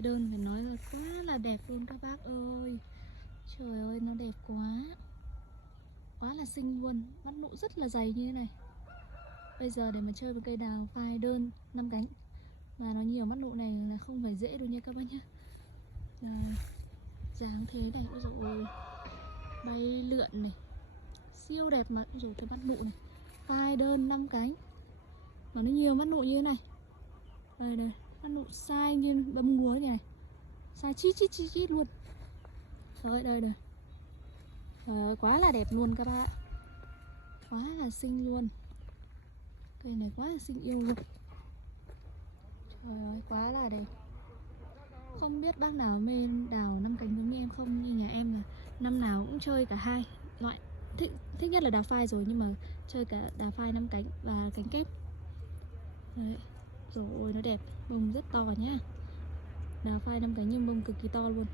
phai đơn phải nói là quá là đẹp luôn các bác ơi. Trời ơi nó đẹp quá, quá là xinh luôn. Mắt nụ rất là dày như thế này. Bây giờ để mà chơi với cây đào phai đơn 5 cánh mà nó nhiều mắt nụ này là không phải dễ đâu nha các bác nhá. Dáng thế này, ôi dồi ôi, bay lượn này, siêu đẹp mà. Ôi dồi, cái mắt nụ này phai đơn 5 cánh mà nó nhiều mắt nụ như thế này. Đây đây, mắt nụ sai như bấm ngúa như này, sai chít chít chít chít luôn. Rồi đây đây, trời ơi, quá là đẹp luôn các bạn, quá là xinh luôn. Cây này quá là xinh yêu luôn. Trời ơi, quá là đẹp. Không biết bác nào mê đào 5 cánh giống như em không, như nhà em là năm nào cũng chơi cả hai loại. Thích nhất là đào phai rồi, nhưng mà chơi cả đào phai 5 cánh và cánh kép. Đấy. Rồi ôi nó đẹp, bông rất to nhá. Đào phai 5 cánh nhưng bông cực kỳ to luôn.